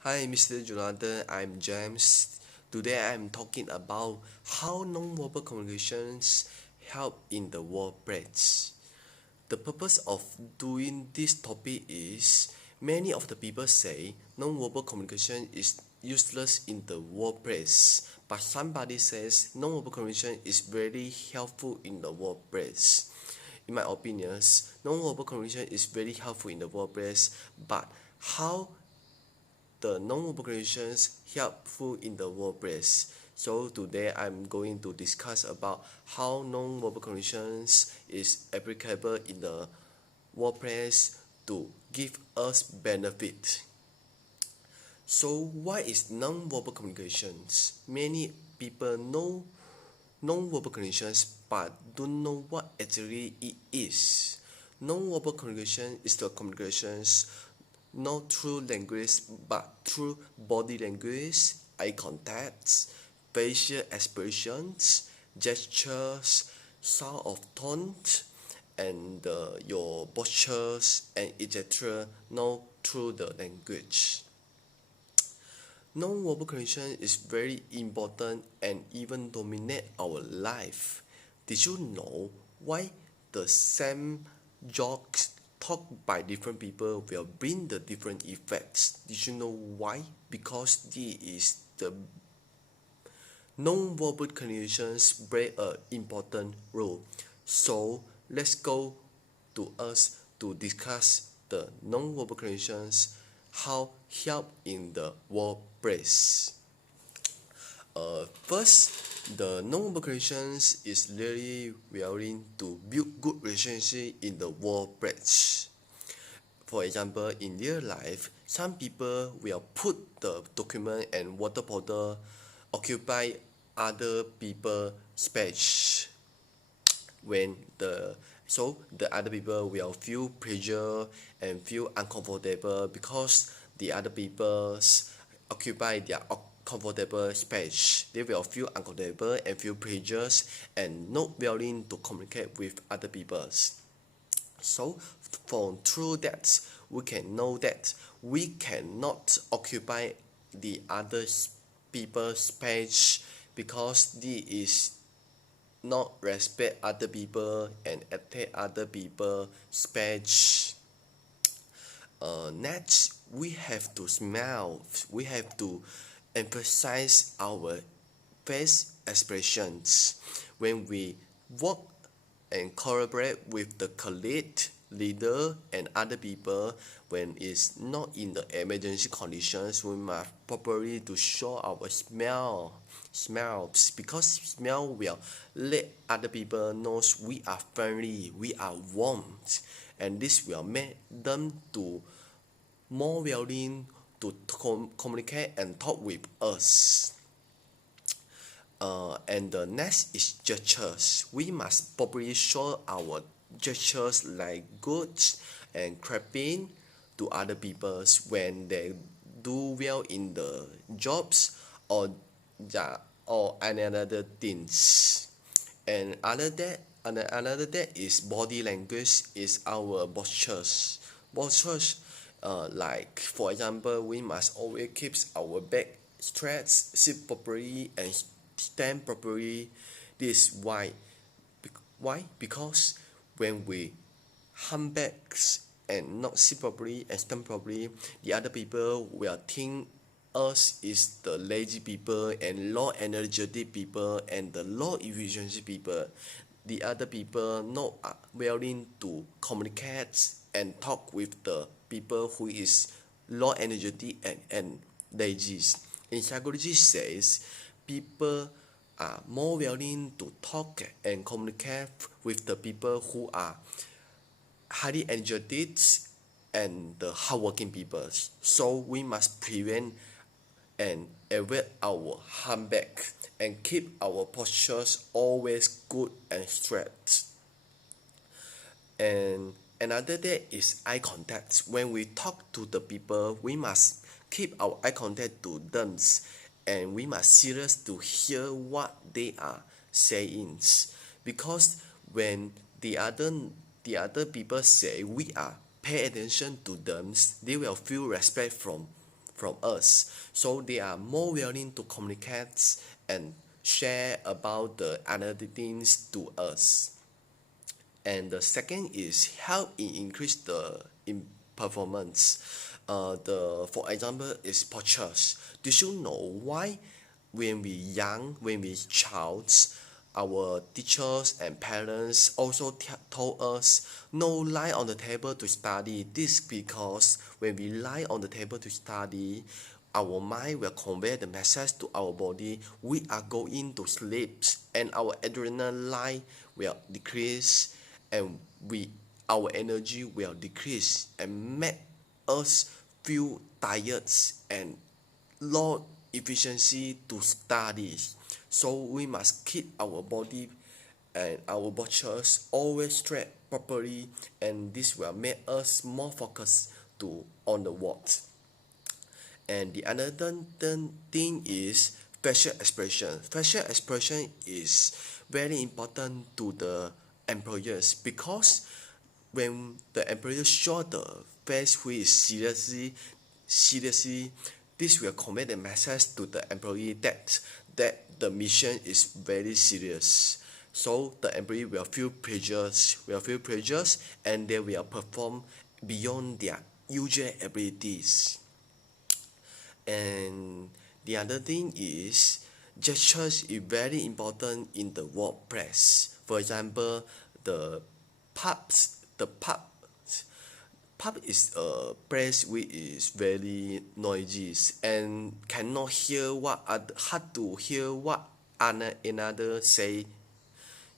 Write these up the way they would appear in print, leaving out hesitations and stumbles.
Hi, Mr. Jonathan. I'm James. Today I'm talking about how nonverbal communications help in the workplace. The purpose of doing this topic is many of the people say nonverbal communication is useless in the workplace, but somebody says nonverbal communication is very helpful in the workplace. In my opinions, nonverbal communication is very helpful in the workplace, but how the non-verbal communications helpful in the workplace. So today I'm going to discuss about how non-verbal communications is applicable in the workplace to give us benefit. So what is non-verbal communications? Many people know non-verbal communications but don't know what actually it is. Non-verbal communication is the communications not through language but through body language, eye contact, facial expressions, gestures, sound of tone, and your postures and etc. Not through the language. Non-verbal communication is very important and even dominate our life. Did you know why the same jokes talked by different people will bring the different effects? Did you know why? Because this is the non-verbal communications play an important role. So let's go to us to discuss the non-verbal communications how help in the workplace. First, the non-verbal communications is really willing to build good relationship in the workplace. For example, in real life, some people will put the document and water bottle occupy other people space when the other people will feel pressure and feel uncomfortable because the other people's occupy their comfortable space. They will feel uncomfortable and feel pressures and not willing to communicate with other peoples. So from through that, we can know that we cannot occupy the other people's space because this is not respect other people and attack other people space. Next, we have to smile. We have to emphasize our face expressions when we work and collaborate with the colleague, leader, and other people. When it's not in the emergency conditions, we must properly to show our smells because smell will let other people knows we are friendly, we are warm, and this will make them to more willing to communicate and talk with us. And the next is gestures. We must properly show our gestures like goods and clapping to other people when they do well in the jobs or or any other things. And another that is body language is our postures. Postures, like for example, we must always keep our back straight, sit properly, and stand properly. This is why. Why? Because when we back and not sit properly and stand properly, the other people will think us is the lazy people and low energetic people and the low efficiency people. The other people not willing to communicate and talk with the people who is low energetic and lazy. In psychology says people are more willing to talk and communicate with the people who are highly energetic and the hardworking people. So we must prevent and avoid our humpback and keep our postures always good and straight. And another day is eye contact. When we talk to the people, we must keep our eye contact to them and we must serious to hear what they are saying because when the other people say we are pay attention to them, they will feel respect from us, so they are more willing to communicate and share about the another things to us. And the second is help in increase the in performance. The for example is postures. Did you know why when we young, when we child, our teachers and parents also told us no lie on the table to study. This because when we lie on the table to study, our mind will convey the message to our body we are going to sleep, and our adrenaline will decrease, and our energy will decrease and make us feel tired and low efficiency to study. So we must keep our body and our postures always straight properly, and this will make us more focused to on the work. And the another thing is facial expression. Facial expression is very important to the employers, because when the employer show the face who is seriously, this will convey the message to the employee that the mission is very serious. So the employee will feel pressures, and they will perform beyond their usual abilities. And the other thing is gestures is very important in the workplace. For example, the pub is a place which is very noisy and cannot hear hard to hear what another say.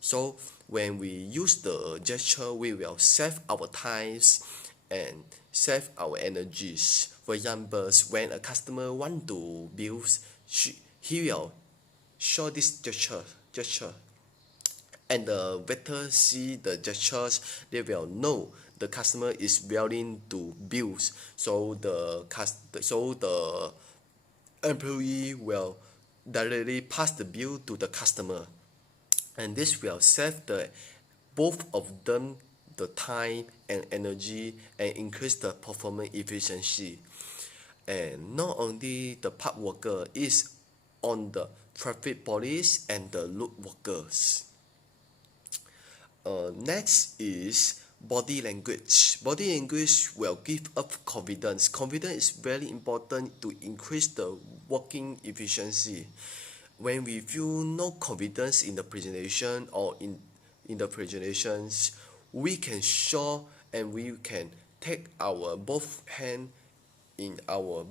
So when we use the gesture, we will save our times and save our energies. For example, when a customer want to bill, he will show this gesture, and the waiter see the gestures, they will know the customer is willing to bill. So the employee will directly pass the bill to the customer, and this will save the both of them the time and energy and increase the performance efficiency. And not only the park worker is on the traffic police and the road workers. Next is body language. Body language will give up confidence. Confidence is very important to increase the working efficiency. When we feel no confidence in the presentation or in the presentations, we can show and we can take our both hand in our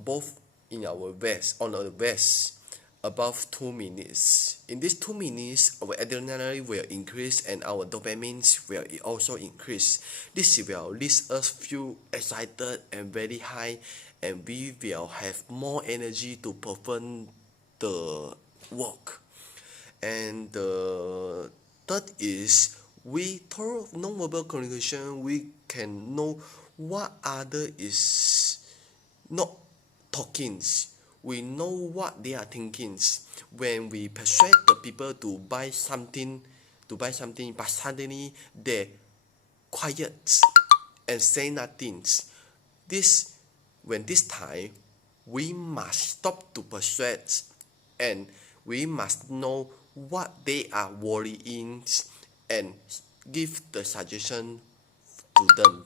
vest on our vest above 2 minutes. In these 2 minutes, our adrenaline will increase and our dopamine will also increase. This will lead us feel excited and very high, and we will have more energy to perform the work. And the third is we through non-verbal communication we can know what other is not talking. We know what they are thinking. When we persuade the people to buy something, but suddenly they quiet and say nothing. This when this time we must stop to persuade, and we must know what they are worrying and give the suggestion to them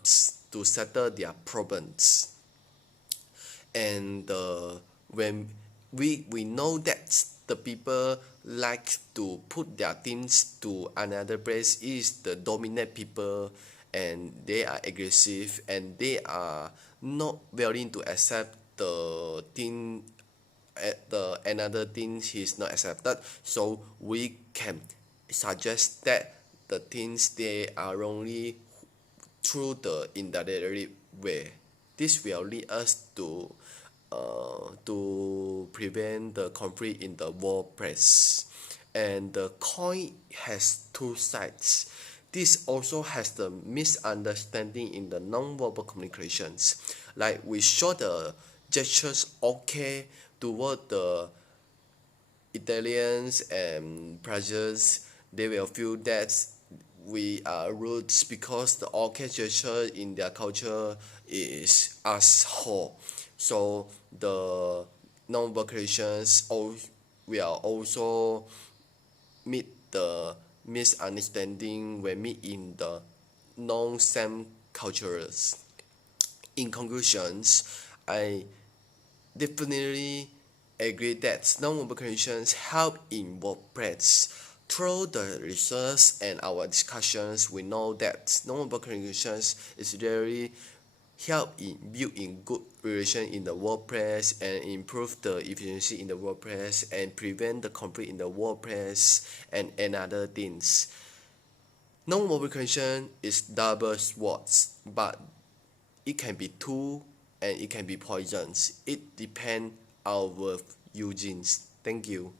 to settle their problems. And when we know that the people like to put their things to another place is the dominant people, and they are aggressive and they are not willing to accept the thing the another thing is not accepted. So we can suggest that the things they are wrongly through the indirect way. This will lead us to prevent the conflict in the workplace. And the coin has two sides. This also has the misunderstanding in the non-verbal communications. Like we show the gestures okay toward the Italians and Brazilians, they will feel that we are rude because the okay gesture in their culture is as whole. So the non-verbal communications will also meet the misunderstanding when meet in the non-same cultures. In conclusions, I definitely agree that non-verbal communications help in workplace. Through the research and our discussions, we know that non-verbal communications is really help in building good relation in the workplace and improve the efficiency in the workplace and prevent the conflict in the workplace and another things. Non-verbal communication is double swords, but it can be two and it can be poisons. It depends our usings. Thank you.